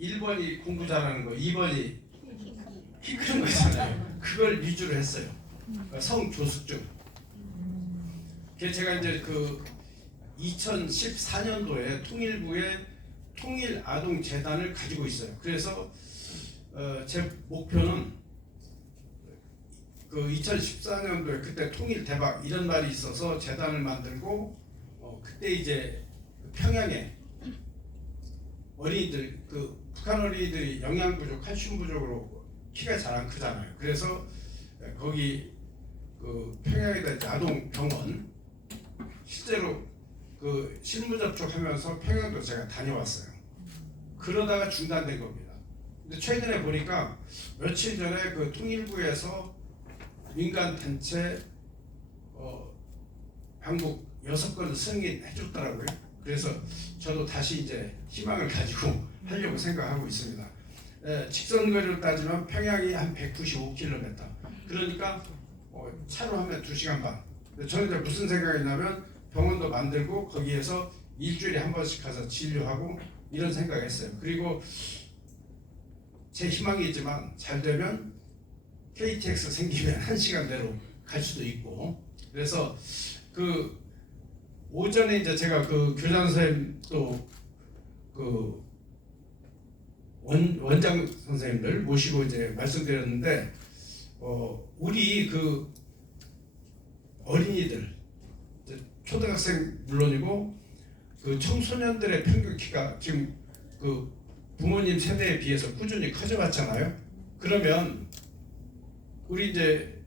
1번이 공부 잘하는 거, 2번이 키 크는 거잖아요. 그걸 위주로 했어요. 성조숙증. 제가 이제 그 2014년도에 통일부에 통일아동재단을 가지고 있어요. 그래서 제 목표는 그 2014년도에 그때 통일 대박 이런 말이 있어서 재단을 만들고 그때 이제 평양에 어린이들 그 북한 어린이들이 영양 부족, 칼슘 부족으로 키가 잘 안 크잖아요. 그래서 거기 그 평양에다 이제 아동 병원 실제로 그 실무 접촉하면서 평양도 제가 다녀왔어요. 그러다가 중단된 겁니다. 근데 최근에 보니까 며칠 전에 그 통일부에서 민간 단체 방북 6건 승인해줬더라고요. 그래서 저도 다시 이제 희망을 가지고 하려고 생각하고 있습니다. 직선거리로 따지면 평양이 한 195km. 그러니까 차로 하면 2시간 반. 저는 이제 무슨 생각이 나면 병원도 만들고 거기에서 일주일에 한 번씩 가서 진료하고 이런 생각을 했어요. 그리고 제 희망이지만 잘 되면 KTX 생기면 1시간 내로 갈 수도 있고. 그래서 그 오전에 이제 제가 그 교장 선생님 또 그 원장 선생님들 모시고 이제 말씀드렸는데 우리 그 어린이들 초등학생 물론이고 그 청소년들의 평균 키가 지금 그 부모님 세대에 비해서 꾸준히 커져왔잖아요. 그러면 우리 이제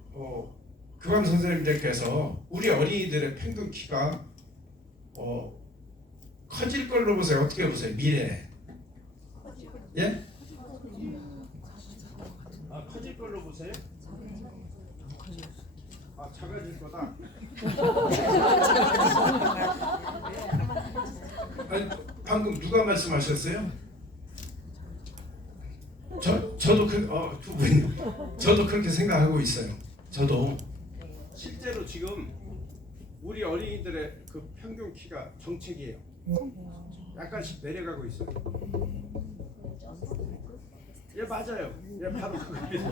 교감 선생님들께서 우리 어린이들의 평균 키가 커질 걸로 보세요. 어떻게 보세요? 미래. 예? 커질 걸로 보세요? 작아질 거다. 아니, 방금 누가 말씀하셨어요? 저도 저도 그렇게 생각하고 있어요. 저도 실제로 지금 우리 어린이들의 그 평균 키가 정책이에요. 약간씩 내려가고 있어요. 예, 맞아요. 예, 바로 그거예요.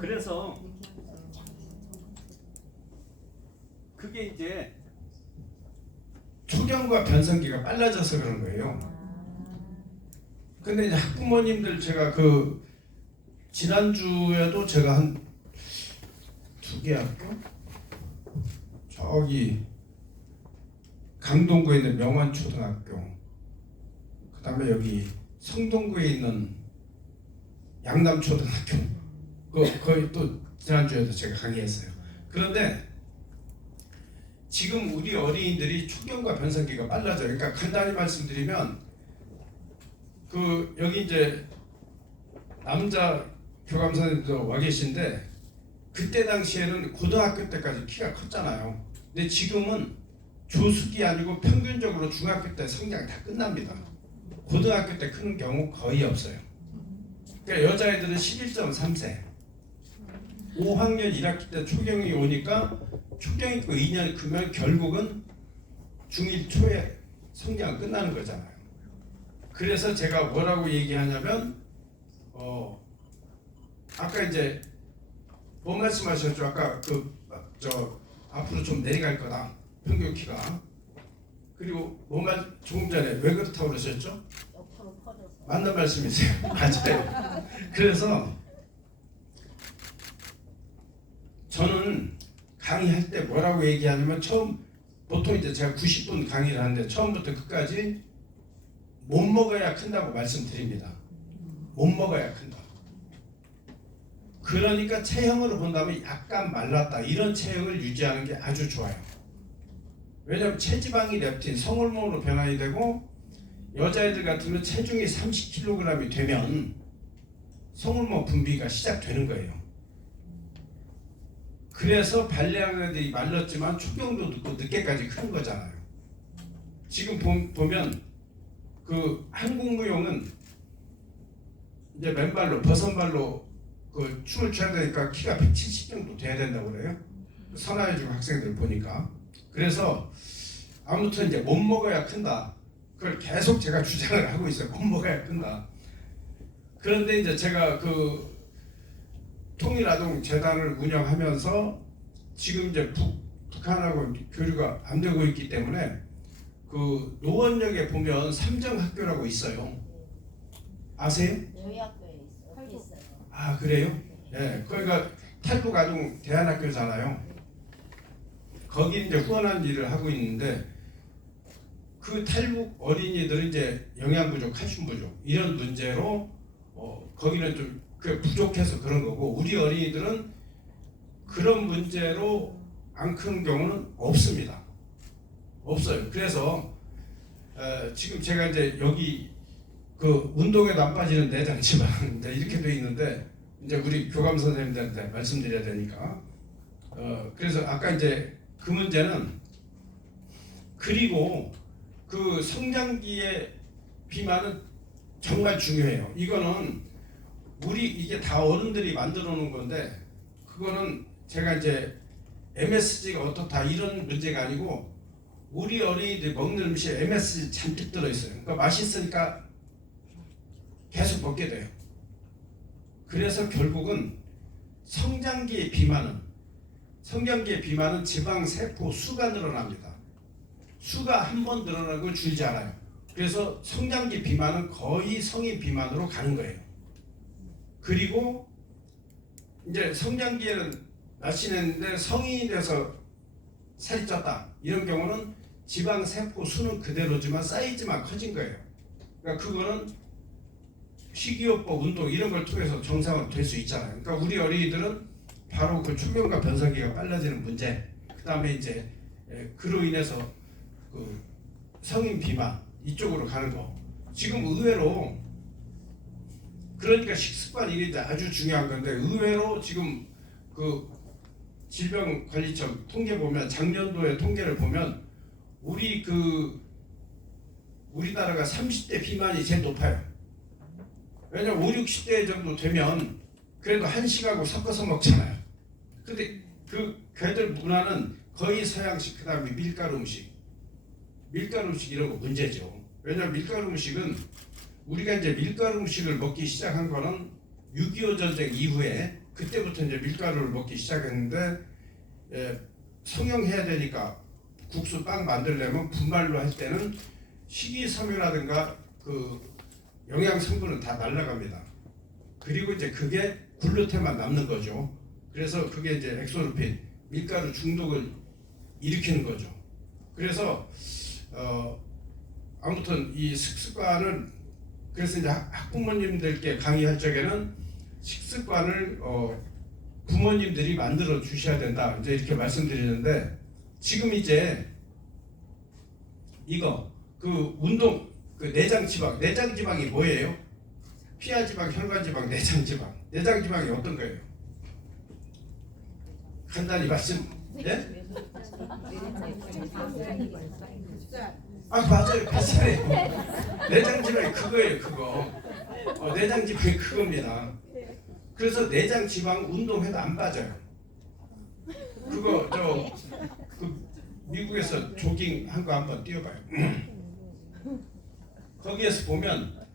그래서 그게 이제 초경과 변성기가 빨라져서 그런 거예요. 근데 이제 학부모님들 제가 그 지난주에도 제가 한 2개 학교 저기 강동구에 있는 명환초등학교, 그 다음에 여기 성동구에 있는 양남초등학교, 거의 또 지난주에도 제가 강의했어요. 그런데 지금 우리 어린이들이 초경과 변성기가 빨라져요. 그러니까 간단히 말씀드리면 그 여기 이제 남자 교감 선생님도 와 계신데 그때 당시에는 고등학교 때까지 키가 컸잖아요. 근데 지금은 조숙이 아니고 평균적으로 중학교 때 성장이 다 끝납니다. 고등학교 때 크는 경우 거의 없어요. 그러니까 여자애들은 11.3세 5학년 1학기 때 초경이 오니까 초경 있고 2년 크면 결국은 중1 초에 성장은 끝나는 거잖아요. 그래서 제가 뭐라고 얘기하냐면 아까 이제 뭐 말씀하셨죠? 아까 앞으로 좀 내려갈 거다 평균 키가. 그리고 조금 전에 왜 그렇다고 그러셨죠? 맞는 말씀이세요. 맞아요. 그래서 저는 강의할 때 뭐라고 얘기하냐면 보통 이제 제가 90분 강의를 하는데 처음부터 끝까지 못 먹어야 큰다고 말씀드립니다. 못 먹어야 큰다. 그러니까 체형으로 본다면 약간 말랐다 이런 체형을 유지하는 게 아주 좋아요. 왜냐하면 체지방이 렙틴 성호르몬으로 변환이 되고 여자애들 같으면 체중이 30kg이 되면 성호르몬 분비가 시작되는 거예요. 그래서 발레하는 애들이 말랐지만 초경도 늦게까지 크는 거잖아요. 지금 보면 그 한국무용은 이제 맨발로 버선발로 그 춤을 춰야 되니까 키가 170 정도 돼야 된다고 그래요. 선화해주고 학생들 보니까. 그래서 아무튼 이제 못 먹어야 큰다. 그걸 계속 제가 주장을 하고 있어요. 못 먹어야 큰다. 그런데 이제 제가 그 통일아동재단을 운영하면서 지금 이제 북한하고 교류가 안 되고 있기 때문에 그 노원역에 보면 삼정학교라고 있어요. 아세요? 저희 학교에 있어요. 거기 있어요. 아 그래요? 예, 거기가 탈북 아동 대안학교잖아요. 거기 이제 후원한 일을 하고 있는데 그 탈북 어린이들은 이제 영양 부족, 칼슘 부족 이런 문제로 거기는 좀 부족해서 그런 거고 우리 어린이들은 그런 문제로 안 큰 경우는 없습니다. 없어요. 그래서 지금 제가 이제 여기 그 운동에도 안 빠지는 내장지방 이렇게 돼 있는데 이제 우리 교감 선생님들한테 말씀드려야 되니까 그래서 아까 이제 그 문제는 그리고 그 성장기의 비만은 정말 중요해요. 이거는 우리 이게 다 어른들이 만들어 놓은 건데 그거는 제가 이제 MSG가 어떻다 이런 문제가 아니고 우리 어린이들이 먹는 음식에 MSG 잔뜩 들어있어요. 그러니까 맛있으니까 계속 먹게 돼요. 그래서 결국은 성장기의 비만은 지방 세포 수가 늘어납니다. 수가 한 번 늘어나고 줄지 않아요. 그래서 성장기 비만은 거의 성인 비만으로 가는 거예요. 그리고 이제 성장기에는 날씬했는데 성인이 돼서 살이 쪘다 이런 경우는 지방 세포 수는 그대로지만 사이즈만 커진 거예요. 그러니까 그거는 식이요법 운동 이런 걸 통해서 정상화 될 수 있잖아요. 그러니까 우리 어린이들은 바로 그 초경과 변성기가 빨라지는 문제, 그 다음에 이제 그로 인해서 그 성인 비만 이쪽으로 가는 거. 지금 의외로 그러니까 식습관 이게 아주 중요한 건데 의외로 지금 그 질병관리청 통계 보면 작년도의 통계를 보면 우리나라가 30대 비만이 제일 높아요. 왜냐면 5, 60대 정도 되면 그래도 한식하고 섞어서 먹잖아요. 근데 걔들 문화는 거의 서양식, 그 다음에 밀가루 음식 이런 거 문제죠. 왜냐면 밀가루 음식은 우리가 이제 밀가루 음식을 먹기 시작한 거는 6.25 전쟁 이후에 그때부터 이제 밀가루를 먹기 시작했는데 성형해야 되니까 국수 빵 만들려면 분말로 할 때는 식이섬유라든가 그 영양 성분은 다 날아갑니다. 그리고 이제 그게 글루텐만 남는 거죠. 그래서 그게 이제 엑소르핀 밀가루 중독을 일으키는 거죠. 그래서 아무튼 이 식습관을 그래서 이제 학부모님들께 강의할 적에는 식습관을 부모님들이 만들어 주셔야 된다 이제 이렇게 말씀드리는데 지금 이제 이거 그 운동 그 내장지방이 뭐예요? 피하지방, 혈관지방, 내장지방이 어떤 거예요? 간단히 말씀. 예? 아 맞아요, 뱃살이에요. 내장지방이 그거예요, 그거. 내장지방이 그겁니다. 그래서 내장지방 운동해도 안 빠져요. 그거 그 미국에서 조깅 한 거 한번 뛰어봐요. 거기에서 보면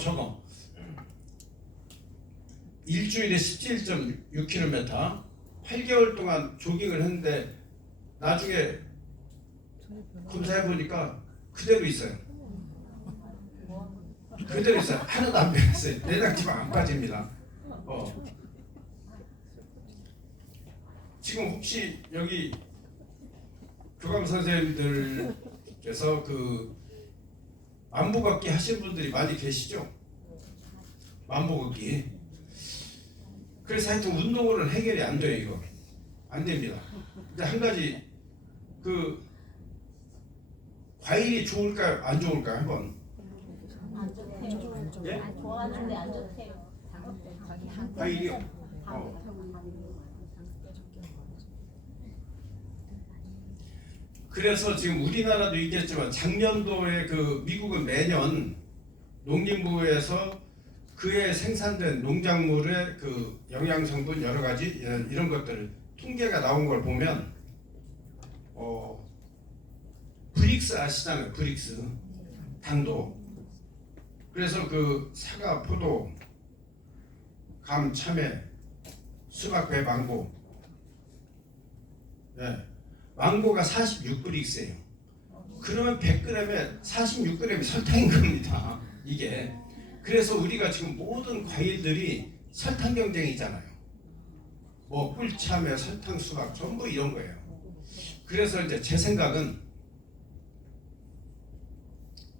저거 일주일에 17.6km 8개월 동안 조깅을 했는데 나중에 검사해보니까 그대로 있어요. 그대로 있어요. 하나도 안 변했어요. 내장지방 안 빠집니다. 지금 혹시 여기 교감 선생님들께서 그 만보 걷기 하시는 분들이 많이 계시죠? 만보 걷기. 그래서 하여튼 운동으로는 해결이 안 돼요. 이거 안 됩니다. 이제 한 가지 그 과일이 좋을까요? 안 좋을까요? 한번. 안 좋대요. 예? 좋아하는데 안 좋대요. 과일이요? 그래서 지금 우리나라도 있겠지만 작년도에 그 미국은 매년 농림부에서 그에 생산된 농작물의 그 영양 성분 여러 가지 이런 것들 통계가 나온 걸 보면 브릭스 아시잖아요. 브릭스 당도. 그래서 그 사과, 포도, 감, 참외, 수박, 배, 망고. 네. 망고가 46브릭스예요. 그러면 100g에 46g이 설탕인 겁니다. 이게. 그래서 우리가 지금 모든 과일들이 설탕 경쟁이잖아요. 뭐 꿀참외, 설탕, 수박 전부 이런 거예요. 그래서 이제 제 생각은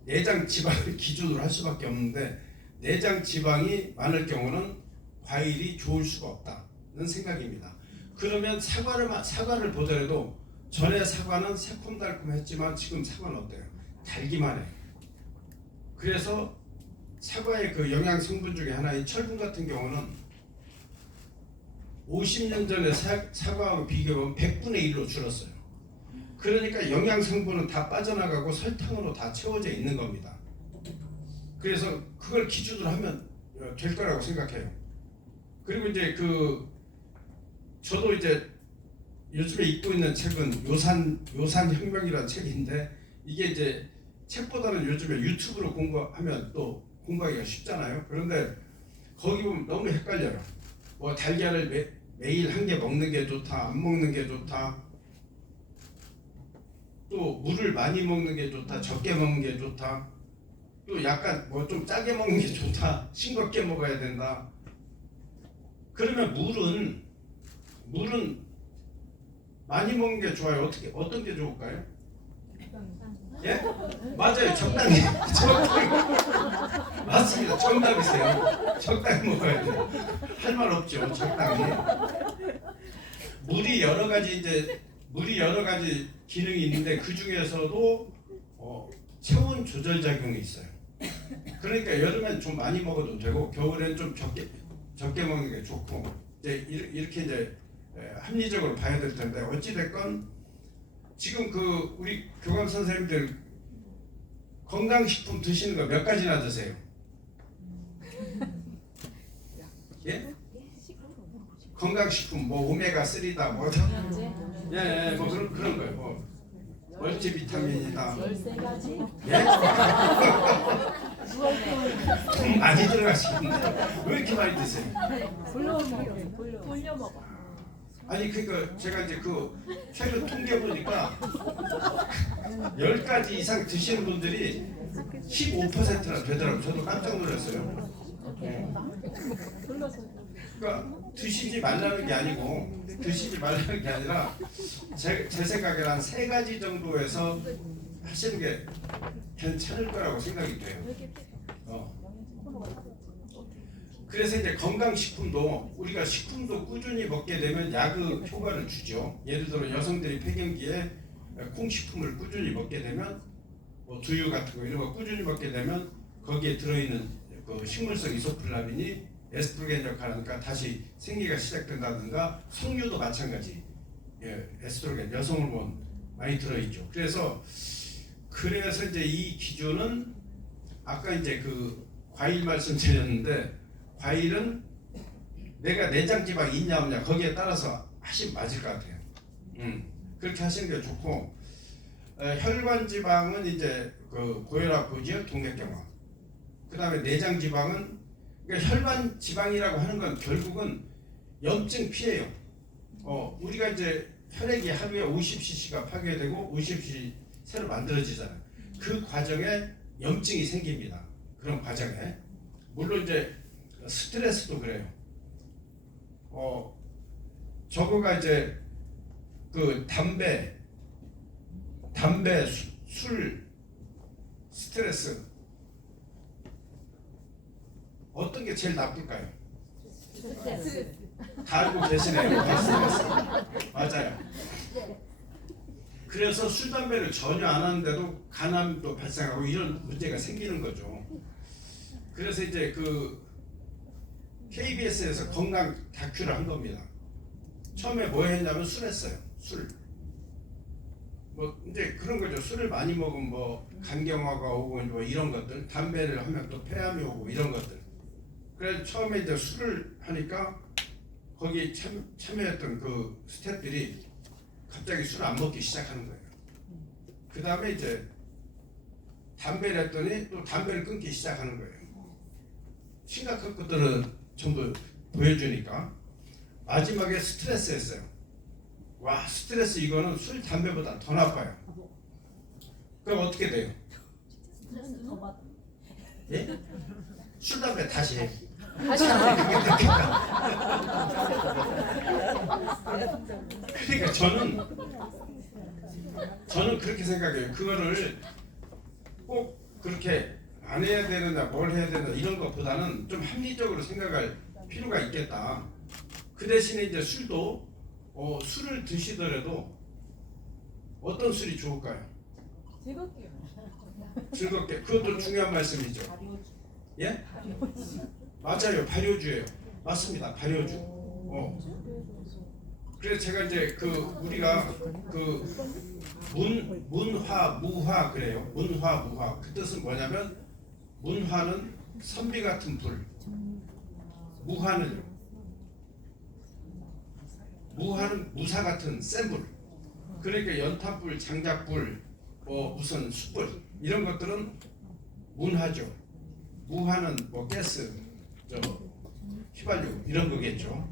내장 지방을 기준으로 할 수밖에 없는데 내장 지방이 많을 경우는 과일이 좋을 수가 없다는 생각입니다. 그러면 사과를 보더라도 전에 사과는 새콤달콤했지만 지금 사과는 어때요? 달기만 해요. 그래서 사과의 그 영양 성분 중에 하나인 철분 같은 경우는 50년 전에 사과하고 비교하면 100분의 1로 줄었어요. 그러니까 영양 성분은 다 빠져나가고 설탕으로 다 채워져 있는 겁니다. 그래서 그걸 기준으로 하면 될 거라고 생각해요. 그리고 이제 저도 이제 요즘에 읽고 있는 책은 요산혁명이라는 책인데 이게 이제 책보다는 요즘에 유튜브로 공부하면 또 공부하기가 쉽잖아요. 그런데 거기 보면 너무 헷갈려요. 뭐 달걀을 매일 한 개 먹는 게 좋다, 안 먹는 게 좋다. 또 물을 많이 먹는 게 좋다, 적게 먹는 게 좋다. 또 약간 뭐 좀 짜게 먹는 게 좋다, 싱겁게 먹어야 된다. 그러면 물은 많이 먹는 게 좋아요. 어떤 게 좋을까요? 예? 맞아요. 적당히. 맞습니다. 정답이세요. 적당히 먹어야 돼요. 할 말 없죠. 적당히. 물이 여러 가지 기능이 있는데 그 중에서도 체온 조절 작용이 있어요. 그러니까 여름엔 좀 많이 먹어도 되고 겨울엔 좀 적게 먹는 게 좋고 이제 이렇게 이제 합리적으로 봐야 될 텐데 어찌 됐건 지금 우리 교감 선생님들 건강식품 드시는 거 몇 가지나 드세요? 예? 건강식품 뭐 오메가 3다 뭐 예, 뭐 그런 거예요. 뭐 멀티비타민이다. 13가지? 예? 좀 많이 들어가시는데 왜 이렇게 많이 드세요? 돌려 먹어. 아니 그러니까 제가 이제 최근 통계 보니까 10가지 이상 드시는 분들이 15%나 되더라고요. 저도 깜짝 놀랐어요. 그러니까 드시지 말라는 게 아니라 제 생각에는 한 3가지 정도에서 하시는 게 괜찮을 거라고 생각이 돼요. 그래서 이제 건강식품도 우리가 식품도 꾸준히 먹게 되면 야그 효과를 주죠. 예를 들어 여성들이 폐경기에 콩식품을 꾸준히 먹게 되면 뭐 두유 같은 거 이런 거 꾸준히 먹게 되면 거기에 들어있는 그 식물성 이소플라빈이 에스트로겐 역할하니까 다시 생리가 시작된다든가 석류도 마찬가지. 예, 에스트로겐 여성 호르몬 많이 들어있죠. 그래서 이제 이 기준은 아까 이제 과일 말씀드렸는데 과일은 내가 내장 지방이 있냐 없냐 거기에 따라서 하시면 맞을 것 같아요. 그렇게 하시는 게 좋고 혈관 지방은 이제 고혈압, 고지혈, 동맥경화. 그다음에 내장 지방은 그러니까 혈관 지방이라고 하는 건 결국은 염증 피해요. 우리가 이제 혈액이 하루에 50cc가 파괴되고 50cc 새로 만들어지잖아요. 그 과정에 염증이 생깁니다. 그런 과정에 물론 이제 스트레스도 그래요. 저거가 이제 담배, 술, 스트레스 어떤 게 제일 나쁠까요? 다 알고 계시네요. 스트레스. 맞아요. 그래서 술, 담배를 전혀 안 하는데도 간암도 발생하고 이런 문제가 생기는 거죠. 그래서 이제 KBS에서 건강 다큐를 한 겁니다. 처음에 뭐 했냐면 술 했어요. 술. 뭐 이제 그런 거죠. 술을 많이 먹으면 뭐 간경화가 오고 뭐 이런 것들, 담배를 하면 또 폐암이 오고 이런 것들. 그래서 처음에 이제 술을 하니까 거기 참여했던 스태프들이 갑자기 술을 안 먹기 시작하는 거예요. 그 다음에 이제 담배를 했더니 또 담배를 끊기 시작하는 거예요. 심각한 것들은 전부 보여주니까 마지막에 스트레스였어요. 와, 스트레스 이거는 술 담배보다 더 나빠요. 그럼 어떻게 돼요? 스트레스 더 받아. 예? 술 담배 다시 해. 그러니까 저는 그렇게 생각해요. 그거를 꼭 그렇게 안 해야 되느냐 뭘 해야 되느냐 이런 것보다는 좀 합리적으로 생각할 필요가 있겠다. 그 대신에 이제 술도 술을 드시더라도 어떤 술이 좋을까요? 즐겁게요. 즐겁게. 그것도 중요한 말씀이죠. 예? 맞아요. 발효주예요. 맞습니다. 발효주. 그래서 제가 이제 우리가 문화 무화 그래요. 문화 무화. 그 뜻은 뭐냐면 문화는 선비 같은 불. 무화는 무사 같은 센 불. 그러니까 연탄불, 장작불, 무슨 숯불 이런 것들은 문화죠. 무화는 가스, 휘발유 이런 거겠죠.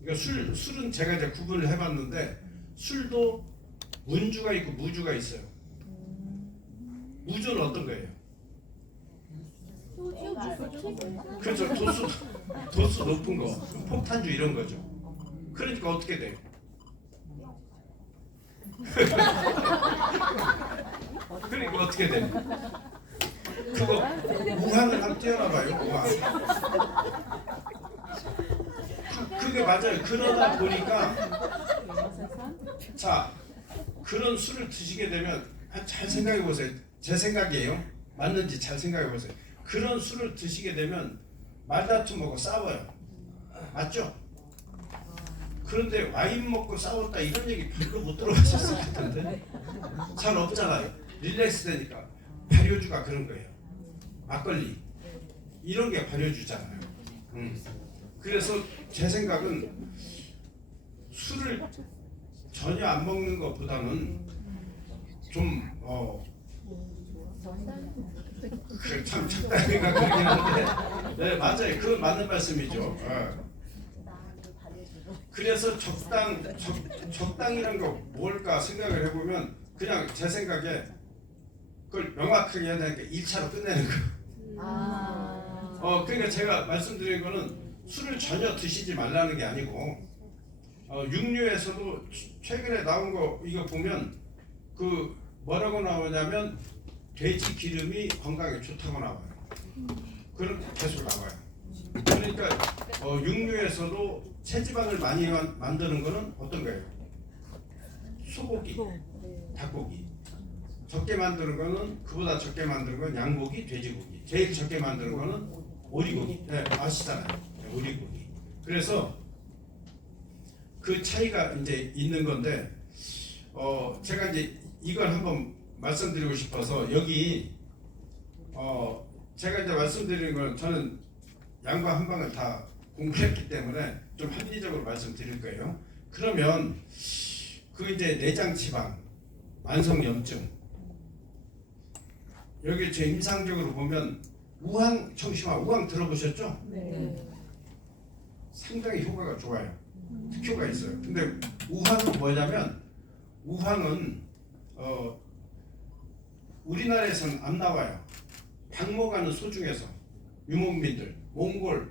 그러니까 술은 제가 이제 구분을 해봤는데 술도 문주가 있고 무주가 있어요. 무주는 어떤 거예요? 그렇죠. 도수 높은 거, 폭탄주 이런 거죠. 그러니까 어떻게 돼요? 그러니까 어떻게 돼요? 그거 무한을 한번 뛰어나봐요. 무한. 그게 맞아요. 그러다 보니까 자 그런 술을 드시게 되면 잘 생각해 보세요. 제 생각이에요. 맞는지 잘 생각해 보세요. 그런 술을 드시게 되면 말다툼하고 싸워요. 맞죠? 그런데 와인 먹고 싸웠다 이런 얘기 별로 못 들어보셨을 것 같은데 잘 없잖아요. 릴렉스 되니까 발효주가 그런 거예요. 막걸리 이런 게 발효주잖아요. 그래서 제 생각은 술을 전혀 안 먹는 것보다는 좀 참 적당히가 그렇긴 한데 네 맞아요. 그건 맞는 말씀이죠. 그래서 적당이란 거 뭘까 생각을 해보면 그냥 제 생각에 그걸 명확하게 해야 되니까 1차로 끝내는 거. 그러니까 제가 말씀드린 거는 술을 전혀 드시지 말라는 게 아니고 육류에서도 최근에 나온 거 이거 보면 뭐라고 나오냐면 돼지 기름이 건강에 좋다고 나와요. 그런 계속 나와요. 그러니까 육류에서도 체지방을 많이 만드는 거는 어떤 거예요? 소고기, 닭고기. 적게 만드는 거는 그보다 적게 만드는 건 양고기, 돼지고기. 제일 적게 만드는 거는 오리고기. 네, 아시잖아요. 네, 오리고기. 그래서 그 차이가 이제 있는 건데 제가 이제 이걸 한번 말씀드리고 싶어서 여기 제가 이제 말씀드리는 건 저는 양과 한방을 다 공부했기 때문에 좀 합리적으로 말씀드릴 거예요. 그러면 이제 내장 지방, 만성 염증 여기 제 임상적으로 보면 우황 청심화 우황 들어보셨죠? 네. 상당히 효과가 좋아요. 특효가 있어요. 근데 우황은 뭐냐면 우황은 우리나라에서는 안 나와요. 박목하는 소중에서 유목민들, 몽골,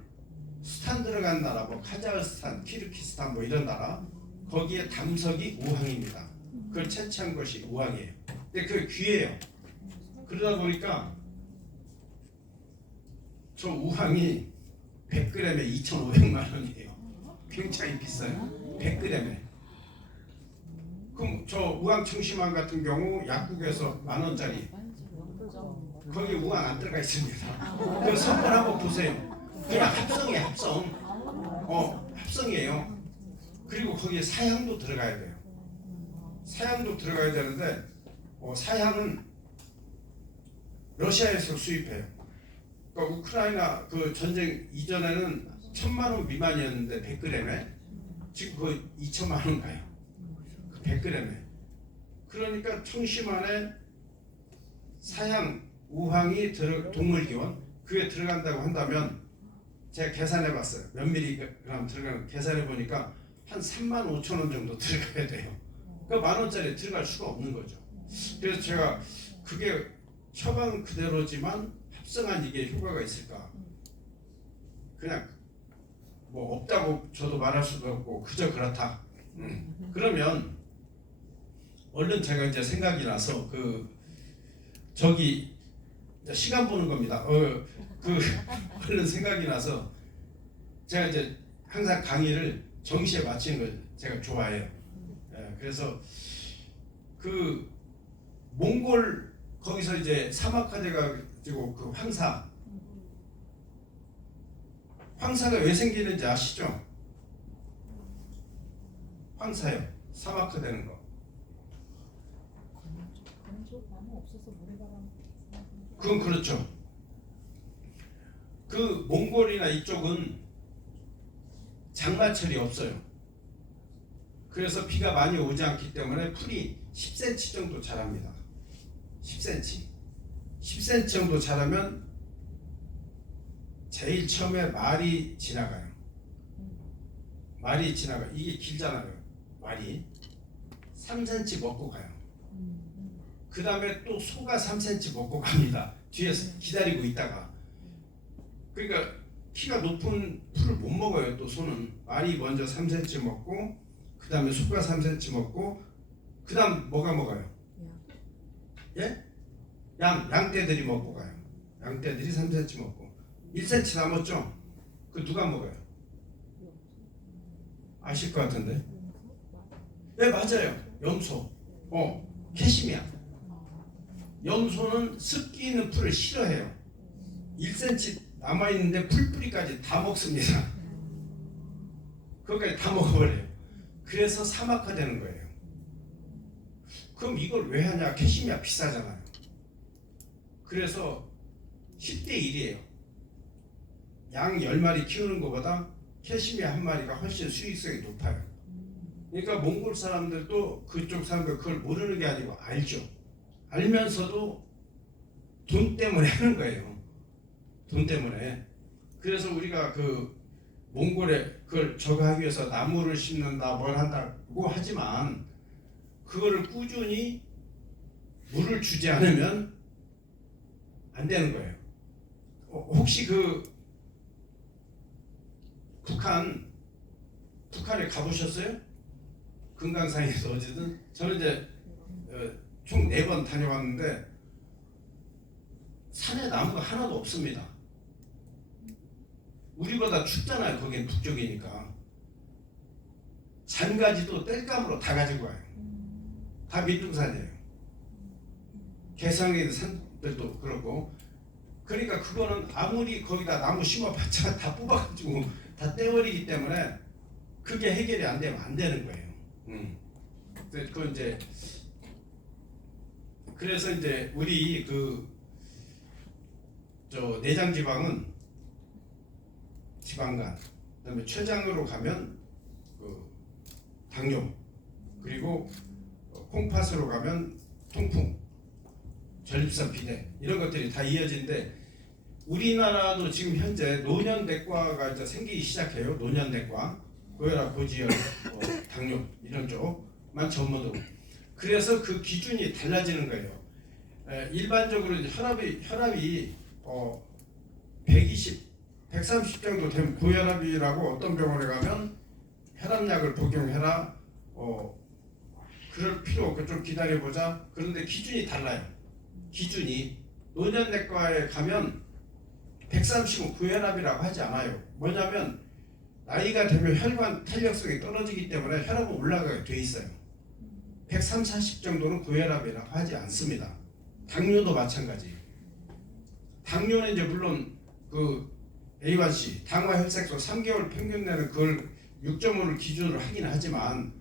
스탄 들어간 나라, 카자흐스탄, 키르기스탄 이런 나라 거기에 담석이 우황입니다. 그걸 채취한 것이 우황이에요. 근데 그게 귀해요. 그러다 보니까 저 우황이 100g에 2,500만 원이에요. 굉장히 비싸요. 100g에. 그럼 저 우황 청심환 같은 경우 약국에서 10,000원짜리 거기 우황 안 들어가 있습니다. 그 성분 한번 보세요. 그냥 합성이에요. 합성이에요. 그리고 거기에 사향도 들어가야 돼요. 사향도 들어가야 되는데 사향은 러시아에서 수입해요. 그러니까 우크라이나 그 전쟁 이전에는 1,000만 원 미만이었는데 100g에 지금 거의 2,000만 원 가요. 100g에. 그러니까 청심환에 사양 우황이 동물기원 그게 들어간다고 한다면 제가 계산해봤어요. 몇 밀리그램 들어가는 계산해보니까 한 35,000원 정도 들어가야 돼요. 그러니까 10,000원짜리 들어갈 수가 없는 거죠. 그래서 제가 그게 처방 그대로지만 합성한 이게 효과가 있을까? 그냥 뭐 없다고 저도 말할 수도 없고 그저 그렇다. 그러면 얼른 제가 이제 생각이 나서 저기 시간 보는 겁니다. 얼른 생각이 나서 제가 이제 항상 강의를 정시에 마치는 걸 제가 좋아해요. 그래서 그 몽골 거기서 이제 사막화돼 가지고 그 황사가 왜 생기는지 아시죠? 황사요. 사막화되는 거. 건조 나무 없어서 모래바람. 그건 그렇죠. 그 몽골이나 이쪽은 장마철이 없어요. 그래서 비가 많이 오지 않기 때문에 풀이 10cm 정도 자랍니다. 10cm 정도 자라면 제일 처음에 말이 지나가요. 이게 길잖아요. 말이 3cm 먹고 가요. 그 다음에 또 소가 3cm 먹고 갑니다. 뒤에서 기다리고 있다가. 그러니까 키가 높은 풀을 못 먹어요. 또 소는 말이 먼저 3cm 먹고 그 다음에 소가 3cm 먹고 그 다음 뭐가 먹어요? 예? 양떼들이 먹고 가요. 양떼들이 3cm 먹고 1cm 남았죠? 그 누가 먹어요? 아실 것 같은데? 네 맞아요. 염소. 캐시미아. 염소는 습기 있는 풀을 싫어해요. 1cm 남아있는데 풀뿌리까지 다 먹습니다. 그거까지 다 먹어버려요. 그래서 사막화되는 거예요. 그럼 이걸 왜 하냐? 캐시미아 비싸잖아요. 그래서 10대 1이에요. 양 10마리 키우는 것보다 캐시미아 한 마리가 훨씬 수익성이 높아요. 그러니까 몽골 사람들도 그쪽 사람들 그걸 모르는 게 아니고 알죠. 알면서도 돈 때문에 하는 거예요. 돈 때문에. 그래서 우리가 그 몽골에 그걸 저거 하기 위해서 나무를 심는다 뭘 한다고 하지만 그거를 꾸준히 물을 주지 않으면 안 되는 거예요. 혹시 북한에 가보셨어요? 금강산에서 어쨌든 저는 이제 총 4번 다녀왔는데 산에 나무가 하나도 없습니다. 우리보다 춥잖아요. 거긴 북쪽이니까. 잔가지도 땔감으로 다 가지고 와요. 다 민둥산이에요. 개성에 있는 산들도 그렇고. 그러니까 그거는 아무리 거기다 나무 심어봤자 다 뽑아가지고 다 떼버리기 때문에 그게 해결이 안 되면 안 되는 거예요. 그건 이제 그래서 이제 우리 내장지방은 지방간, 그다음에 췌장으로 가면 당뇨, 그리고 콩팥으로 가면 통풍, 전립선 비대 이런 것들이 다 이어지는데 우리나라도 지금 현재 노년내과가 이제 생기기 시작해요. 노년내과, 고혈압, 고지혈, 당뇨 이런 쪽만 전문으로. 그래서 그 기준이 달라지는 거예요. 일반적으로 이제 혈압이 120, 130 정도 되면 고혈압이라고 어떤 병원에 가면 혈압약을 복용해라. 그럴 필요 없고 좀 기다려보자. 그런데 기준이 달라요. 기준이 노년내과에 가면 130은 고혈압이라고 하지 않아요. 뭐냐면 나이가 되면 혈관 탄력성이 떨어지기 때문에 혈압은 올라가게 돼 있어요. 130, 40 정도는 고혈압이라고 하지 않습니다. 당뇨도 마찬가지. 당뇨는 이제 물론 그 A1C 당화혈색소 3개월 평균 내는 그걸 6.5를 기준으로 하긴 하지만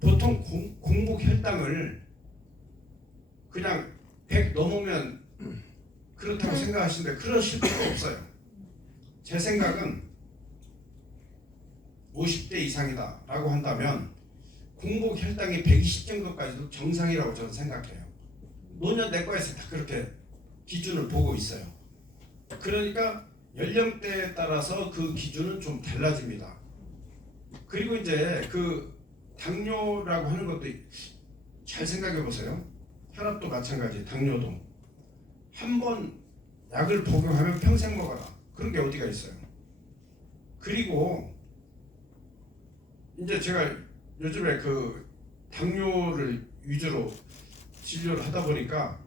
보통 공복 혈당을 그냥 100 넘으면 그렇다고 생각하시는데 그러실 필요 없어요. 제 생각은 50대 이상이다 라고 한다면 공복 혈당이 120 정도까지도 정상이라고 저는 생각해요. 노년내과에서 다 그렇게 기준을 보고 있어요. 그러니까 연령대에 따라서 그 기준은 좀 달라집니다. 그리고 이제 그 당뇨라고 하는 것도 잘 생각해 보세요. 혈압도 마찬가지, 당뇨도 한 번 약을 복용하면 평생 먹어라. 그런 게 어디가 있어요. 그리고 이제 제가 요즘에 그 당뇨를 위주로 진료를 하다 보니까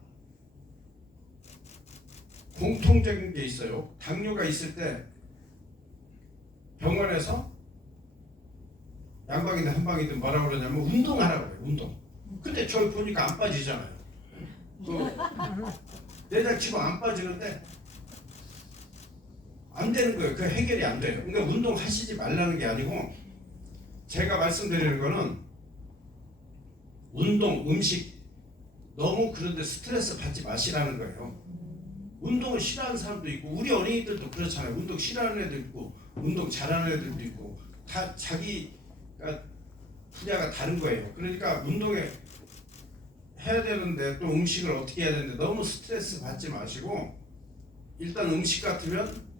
공통적인 게 있어요. 당뇨가 있을 때 병원에서 양방이든 한방이든 뭐라고 그러냐면 운동하라고 해요. 운동. 근데 저 보니까 안 빠지잖아요. 그 내장 지방 안 빠지는데 안 되는 거예요. 그 해결이 안 돼요. 그러니까 운동하시지 말라는 게 아니고 제가 말씀드리는 거는 운동, 음식 너무 그런데 스트레스 받지 마시라는 거예요. 운동을 싫어하는 사람도 있고 우리 어린이들도 그렇잖아요. 운동 싫어하는 애도 있고 운동 잘하는 애들도 있고 다 자기가 분야가 다른 거예요. 그러니까 운동에 해야 되는데 또 음식을 어떻게 해야 되는데 너무 스트레스 받지 마시고 일단 음식 같으면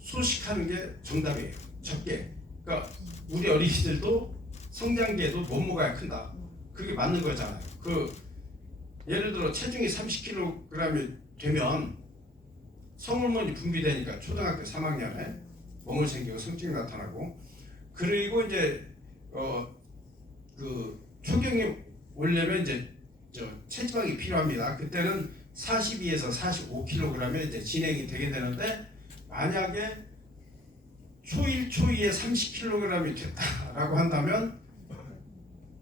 소식하는 게 정답이에요. 적게. 그러니까 우리 어린이들도 성장기에도 못 먹어야 큰다. 그게 맞는 거잖아요. 그 예를 들어 체중이 30kg이 되면 성호르몬이 분비되니까 초등학교 3학년에 몸을 생기고 성증이 나타나고 그리고 이제 그 초경이 오려면 이제 체지방이 필요합니다. 그때는 42에서 45kg에 이제 진행이 되게 되는데 만약에 초1, 초2에 30kg이 됐다라고 한다면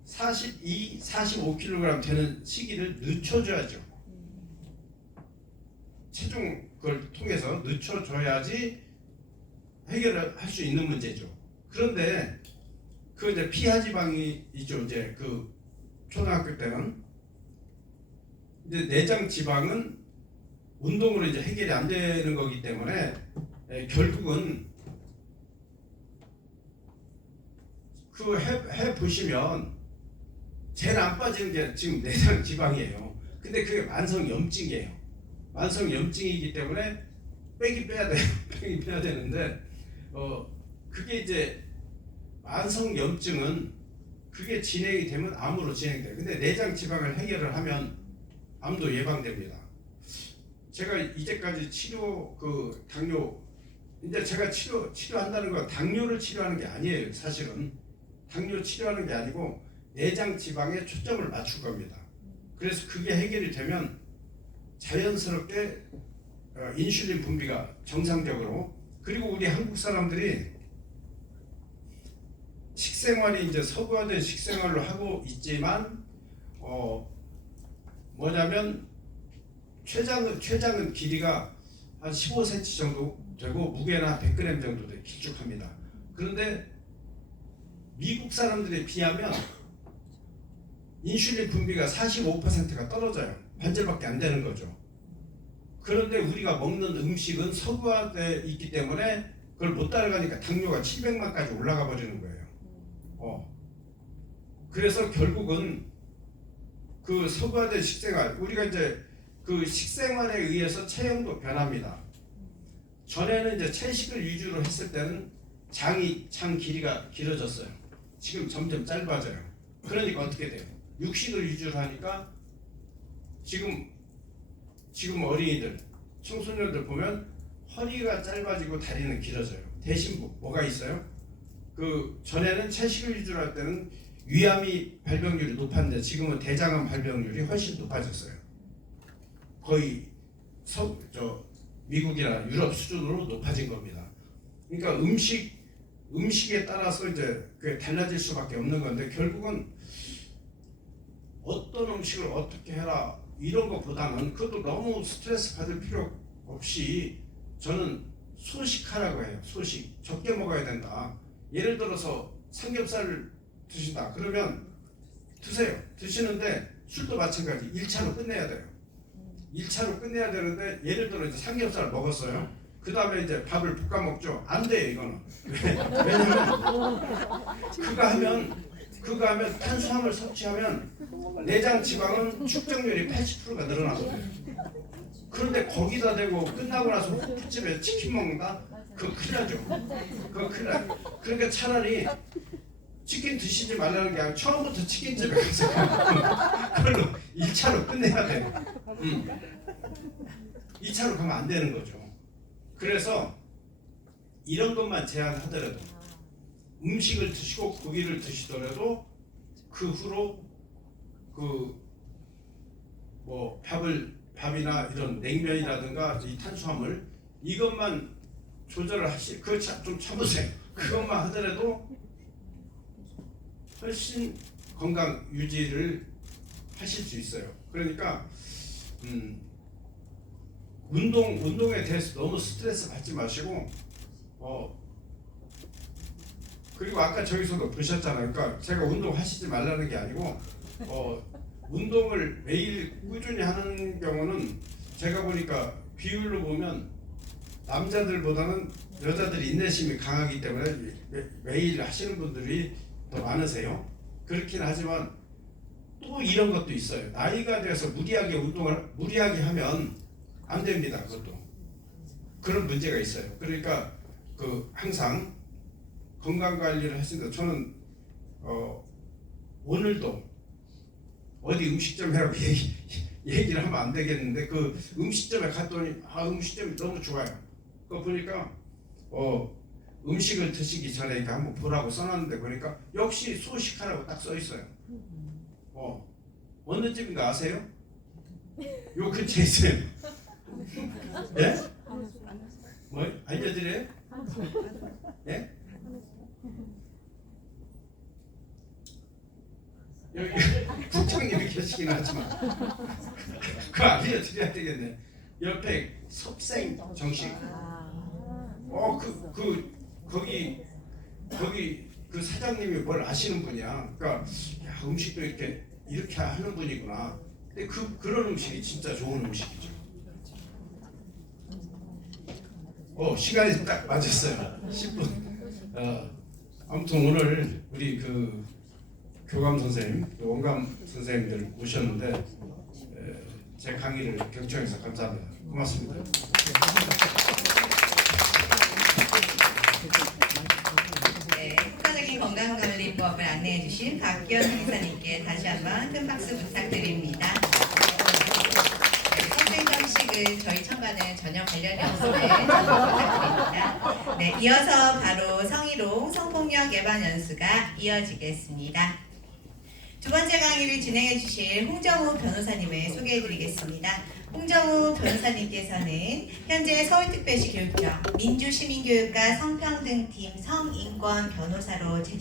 42, 45kg 되는 시기를 늦춰줘야죠. 체중 그걸 통해서 늦춰줘야지 해결을 할 수 있는 문제죠. 그런데 그 이제 피하지방이 있죠. 이제 그 초등학교 때는 이제 내장 지방은 운동으로 이제 해결이 안 되는 거기 때문에 결국은 그 해 보시면 제일 안 빠지는 게 지금 내장 지방이에요. 근데 그게 만성 염증이에요. 만성 염증이기 때문에 빼긴 빼야 돼요. 빼긴 빼야 되는데 그게 이제 만성 염증은 그게 진행이 되면 암으로 진행돼요. 근데 내장 지방을 해결을 하면 암도 예방됩니다. 제가 이제까지 치료 그 당뇨 이제 제가 치료한다는 건 당뇨를 치료하는 게 아니에요. 사실은 당뇨 치료하는 게 아니고 내장 지방에 초점을 맞출 겁니다. 그래서 그게 해결이 되면 자연스럽게 인슐린 분비가 정상적으로 그리고 우리 한국 사람들이 식생활이 이제 서구화된 식생활로 하고 있지만 뭐냐면 췌장은 길이가 한 15cm 정도 되고 무게는 한 100g 정도 돼 길쭉합니다. 그런데 미국 사람들에 비하면 인슐린 분비가 45%가 떨어져요. 반절밖에 안 되는 거죠. 그런데 우리가 먹는 음식은 서구화되어 있기 때문에 그걸 못 따라가니까 당뇨가 700만까지 올라가 버리는 거예요. 그래서 결국은 그 서구화된 식생활 우리가 이제 그 식생활에 의해서 체형도 변합니다. 전에는 이제 채식을 위주로 했을 때는 장 길이가 길어졌어요. 지금 점점 짧아져요. 그러니까 어떻게 돼요? 육식을 위주로 하니까 지금 어린이들, 청소년들 보면 허리가 짧아지고 다리는 길어져요. 대신 뭐가 있어요? 그 전에는 채식을 위주로 할 때는 위암이 발병률이 높았는데 지금은 대장암 발병률이 훨씬 높아졌어요. 거의 미국이나 유럽 수준으로 높아진 겁니다. 그러니까 음식에 따라서 이제 그게 달라질 수밖에 없는 건데 결국은 어떤 음식을 어떻게 해라 이런 것보다는 그것도 너무 스트레스 받을 필요 없이 저는 소식하라고 해요. 소식 적게 먹어야 된다. 예를 들어서 삼겹살을 드신다. 그러면 드세요. 드시는데 술도 마찬가지 1차로 끝내야 돼요. 1차로 끝내야 되는데 예를 들어 이제 삼겹살을 먹었어요. 그 다음에 이제 밥을 볶아 먹죠. 안 돼요 이거는. 왜냐면 그거 하면 그거 하면 탄수화물 섭취하면 내장 지방은 축적률이 80%가 늘어나거든요. 그런데 거기다 대고 끝나고 나서 호프집에 치킨 먹는다? 그거 큰일 나죠. 그거 큰일 나요. 그러니까 차라리 치킨 드시지 말라는 게 아니라 처음부터 치킨집에 가서 그걸로 1차로 끝내야 돼요. 2차로 가면 안 되는 거죠. 그래서 이런 것만 제한하더라도 음식을 드시고 고기를 드시더라도 그 후로 그 뭐 밥이나 이런 냉면이라든가 이 탄수화물 이것만 조절을 그거 좀 참으세요. 그것만 하더라도 훨씬 건강 유지를 하실 수 있어요. 그러니까 운동에 대해서 너무 스트레스 받지 마시고 그리고 아까 저기서도 보셨잖아요. 그러니까 제가 운동하시지 말라는 게 아니고 운동을 매일 꾸준히 하는 경우는 제가 보니까 비율로 보면 남자들보다는 여자들이 인내심이 강하기 때문에 매일 하시는 분들이 더 많으세요. 그렇긴 하지만 또 이런 것도 있어요. 나이가 돼서 무리하게 하면 안 됩니다. 그것도 그런 문제가 있어요. 그러니까 항상 건강 관리를 하신다. 저는 오늘도 어디 음식점이라고 얘기를 하면 안 되겠는데 그 음식점에 갔더니 음식점이 너무 좋아요. 그거 보니까 음식을 드시기 전에 이렇게 한번 보라고 써놨는데 보니까 역시 소식하라고 딱 써 있어요. 어느 집인가 아세요? 요 근처에 있어요. 예? 뭐 알려드려요? 예? 여기 국장님이 계시긴 하지만 그거 알려드려야 되겠네. 옆에 석생 정식. 거기 그 사장님이 뭘 아시는 분이야. 그러니까 야, 음식도 이렇게 하는 분이구나. 근데 그런 음식이 진짜 좋은 음식이죠. 시간이 딱 맞았어요. 10분. 아무튼 오늘 우리 그 교감 선생님, 원감 선생님들 오셨는데 제 강의를 경청해서 감사합니다. 고맙습니다. 네, 효과적인 건강관리법을 안내해 주신 박기현 강사님께 다시 한번 큰 박수 부탁드립니다. 석생정식은 저희 천과는 전혀 관련이 없음을 부탁드립니다. 네, 이어서 바로 성희롱 성폭력 예방 연수가 이어지겠습니다. 두 번째 강의를 진행해 주실 홍정우 변호사님을 소개해 드리겠습니다. 홍정우 변호사님께서는 현재 서울특별시 교육청 민주시민교육과 성평등팀 성인권 변호사로 재직